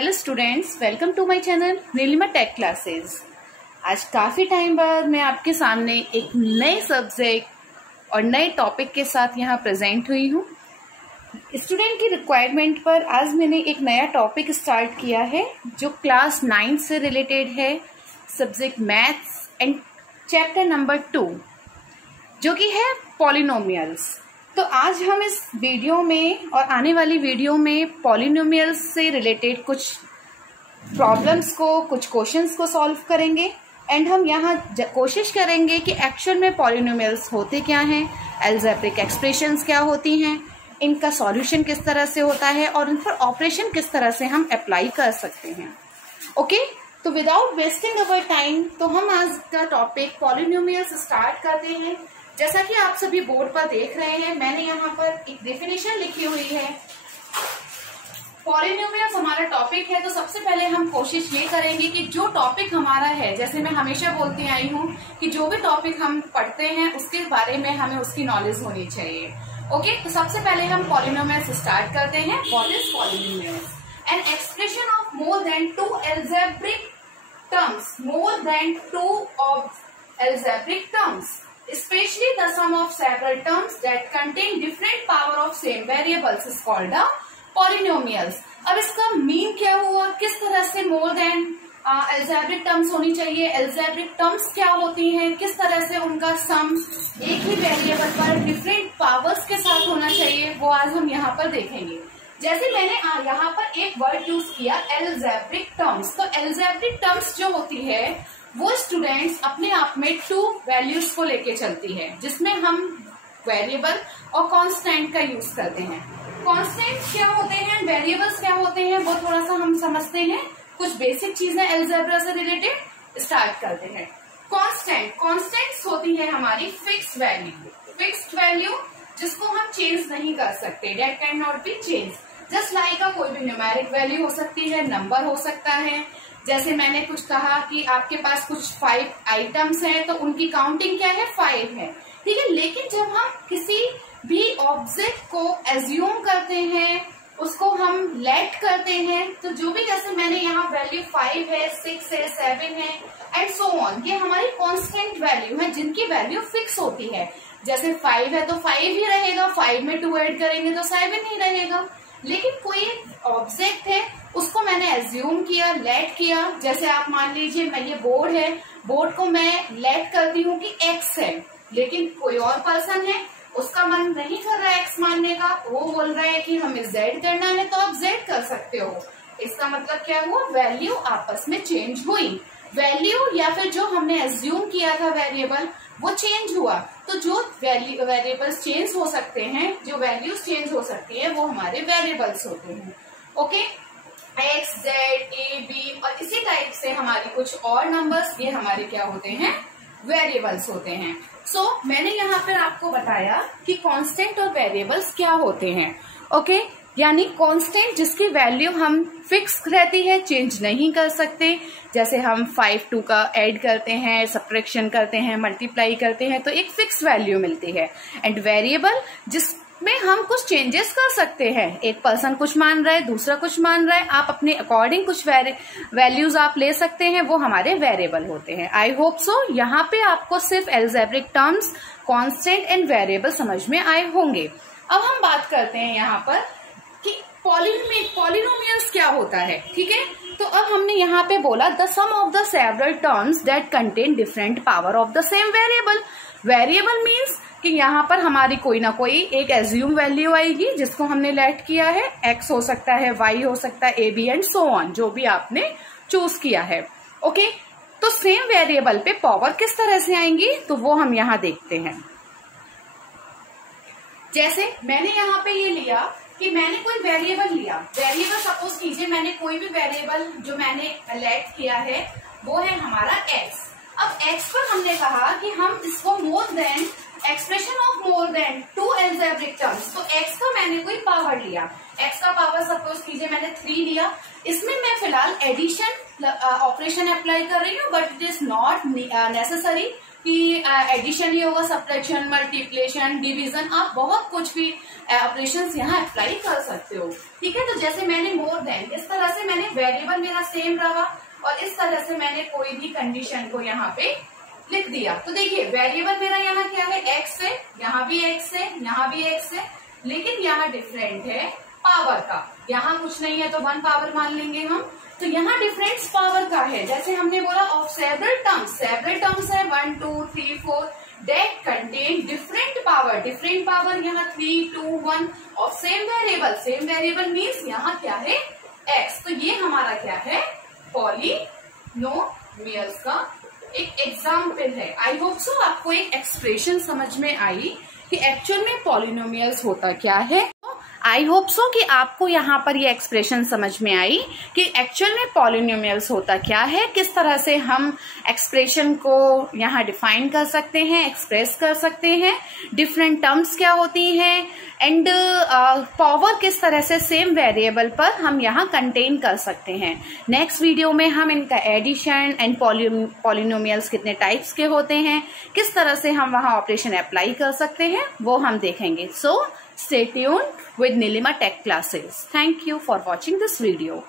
Hello students, welcome to my channel Neelima tech classes. आज काफ़ी time बाद मैं आपके सामने एक नए सब्जेक्ट और नए टॉपिक के साथ यहाँ प्रेजेंट हुई हूँ। स्टूडेंट की रिक्वायरमेंट पर आज मैंने एक नया टॉपिक स्टार्ट किया है जो क्लास 9 से रिलेटेड है, subject maths and chapter number 2 जो कि है पॉलिनोमियल्स। तो आज हम इस वीडियो में और आने वाली वीडियो में पॉलिनोमियल्स से रिलेटेड कुछ प्रॉब्लम्स को, कुछ क्वेश्चंस को सॉल्व करेंगे एंड हम यहाँ कोशिश करेंगे कि एक्चुअल में पॉलिनोमियल्स होते क्या हैं, अलजेब्रिक एक्सप्रेशंस क्या होती हैं, इनका सॉल्यूशन किस तरह से होता है और इन पर ऑपरेशन किस तरह से हम अप्लाई कर सकते हैं। ओके, तो विदाउट वेस्टिंग अवर टाइम तो हम आज का टॉपिक पॉलिनोमियल्स स्टार्ट करते हैं। जैसा कि आप सभी बोर्ड पर देख रहे हैं, मैंने यहाँ पर एक डेफिनेशन लिखी हुई है। पॉलिनोमियल्स हमारा टॉपिक है, तो सबसे पहले हम कोशिश ये करेंगे कि जो टॉपिक हमारा है, जैसे मैं हमेशा बोलती आई हूँ कि जो भी टॉपिक हम पढ़ते हैं उसके बारे में हमें उसकी नॉलेज होनी चाहिए। ओके, तो सबसे पहले हम पॉलिनोमियल्स स्टार्ट करते हैं। What is polynomials? An expression of more than two algebraic terms, more than two of algebraic terms, especially the sum of several terms that contain different power of same variables is called a polynomials। अब इसका mean क्या हुआ, किस तरह से more than algebraic terms होनी चाहिए, algebraic terms क्या होती हैं, किस तरह से उनका सम एक ही वेरिएबल पर डिफरेंट पावर्स के साथ होना चाहिए, वो आज हम यहाँ पर देखेंगे। जैसे मैंने यहाँ पर एक वर्ड यूज किया algebraic terms, तो algebraic terms जो होती है वो स्टूडेंट्स अपने आप में टू वैल्यूज को लेके चलती है, जिसमें हम वेरिएबल और कांस्टेंट का यूज करते हैं। कांस्टेंट क्या होते हैं, वेरिएबल्स क्या होते हैं, वो थोड़ा सा हम समझते हैं। कुछ बेसिक चीजें अलजेब्रा से रिलेटेड स्टार्ट करते हैं। कांस्टेंट्स होती है हमारी फिक्स्ड वैल्यू जिसको हम चेंज नहीं कर सकते, that can not be change. Just like कोई भी न्यूमेरिक वैल्यू हो सकती है, नंबर हो सकता है। जैसे मैंने कुछ कहा कि आपके पास कुछ 5 आइटम्स हैं, तो उनकी काउंटिंग क्या है, 5 है, ठीक है। लेकिन जब हम किसी भी ऑब्जेक्ट को एज्यूम करते हैं, उसको हम लेट करते हैं, तो जो भी, जैसे मैंने यहाँ वैल्यू 5 है, 6 है, 7 है एंड सो ऑन, ये हमारी कांस्टेंट वैल्यू है जिनकी वैल्यू फिक्स होती है। जैसे 5 है तो 5 ही रहेगा, 5 में 2 ऐड करेंगे तो 7 ही रहेगा। लेकिन कोई ऑब्जेक्ट है, उसको मैंने एज्यूम किया, लेट किया। जैसे आप मान लीजिए मैं ये बोर्ड है, बोर्ड को मैं लेट करती हूँ कि x है, लेकिन कोई और पर्सन है, उसका मन नहीं कर रहा है x मानने का, वो बोल रहा है कि हमें z करना है, तो आप z कर सकते हो। इसका मतलब क्या हुआ, वैल्यू आपस में चेंज हुई। वैल्यू या फिर जो हमने एज्यूम किया था वेरिएबल, वो चेंज हुआ। तो जो वेरिएबल्स चेंज हो सकते हैं, जो वैल्यूज चेंज हो सकती है, वो हमारे वेरिएबल्स होते हैं। Okay, x, z, a, b और इसी टाइप से हमारी कुछ और नंबर्स, ये हमारे क्या होते हैं, वेरिएबल्स होते हैं। सो मैंने यहाँ पर आपको बताया कि कांस्टेंट और वेरिएबल्स क्या होते हैं। ओके, यानी कांस्टेंट जिसकी वैल्यू हम फिक्स रहती है, चेंज नहीं कर सकते। जैसे हम 5 2 का ऐड करते हैं, सब्ट्रैक्शन करते हैं, मल्टीप्लाई करते हैं, तो एक फिक्स वैल्यू मिलती है। एंड वेरिएबल जिसमें हम कुछ चेंजेस कर सकते हैं, एक पर्सन कुछ मान रहा है, दूसरा कुछ मान रहा है, आप अपने अकॉर्डिंग कुछ वैल्यूज आप ले सकते हैं, वो हमारे वेरिएबल होते हैं। आई होप सो यहाँ पे आपको सिर्फ algebraic terms, constant and variable समझ में आए होंगे। अब हम बात करते हैं यहाँ पर कि पॉलिनोमियल्स क्या होता है, ठीक है। तो अब हमने यहाँ पे बोला the sum of the several terms that contain different power of the same variable. Variable means कि यहाँ पर हमारी कोई ना कोई एक एज्यूम वैल्यू आएगी जिसको हमने लेट किया है, x हो सकता है, y हो सकता है, a b and so on, जो भी आपने चूज किया है। ओके, तो सेम वेरिएबल पे पावर किस तरह से आएंगी, तो वो हम यहाँ देखते हैं। जैसे मैंने यहाँ पे ये लिया कि मैंने कोई वेरिएबल लिया, वेरिएबल सपोज कीजिए मैंने कोई भी वेरिएबल जो मैंने लेट किया है वो है हमारा x। अब x पर हमने कहा कि हम इसको more than, expression of more than two algebraic terms, तो x का मैंने कोई पावर लिया, x का पावर सपोज कीजिए मैंने 3 लिया। इसमें मैं फिलहाल एडिशन ऑपरेशन अप्लाई कर रही हूँ, but it is not necessary कि एडिशन ही होगा, सब्ट्रैक्शन, मल्टीप्लिकेशन, डिवीजन, आप बहुत कुछ भी ऑपरेशंस यहाँ अप्लाई कर सकते हो। ठीक है, तो जैसे मैंने मोर देन, इस तरह से मैंने वेरिएबल मेरा सेम रहा और इस तरह से मैंने कोई भी कंडीशन को यहाँ पे लिख दिया। तो देखिए वेरिएबल मेरा यहाँ क्या है, एक्स है, यहाँ भी एक्स है, यहाँ भी एक्स है, लेकिन यहाँ डिफरेंट है पावर का। यहाँ कुछ नहीं है तो 1 पावर मान लेंगे हम। तो यहाँ डिफरेंस पावर का है, जैसे हमने बोला ऑफ सेवरल टर्म्स है 1 2 3 4 that contain different power यहाँ 3 2 1 और सेम वेरिएबल मीन्स यहाँ क्या है, x। तो ये हमारा क्या है, पॉलिनोमियल्स का एक एग्जाम्पल है। आई होप सो आपको एक एक्सप्रेशन समझ में आई कि एक्चुअल में पॉलिनोमियल्स होता क्या है। आई होप सो कि आपको यहाँ पर ये एक्सप्रेशन समझ में आई कि एक्चुअल में पॉलिनोमियल्स होता क्या है, किस तरह से हम एक्सप्रेशन को यहाँ डिफाइन कर सकते हैं, एक्सप्रेस कर सकते हैं, डिफरेंट टर्म्स क्या होती हैं एंड पावर किस तरह से सेम वेरिएबल पर हम यहाँ कंटेन कर सकते हैं। नेक्स्ट वीडियो में हम इनका एडिशन एंड पॉलिनोमियल्स कितने टाइप्स के होते हैं, किस तरह से हम वहाँ ऑपरेशन अप्लाई कर सकते हैं, वो हम देखेंगे। सो stay tuned with Nilima Tech Classes. Thank you for watching this video.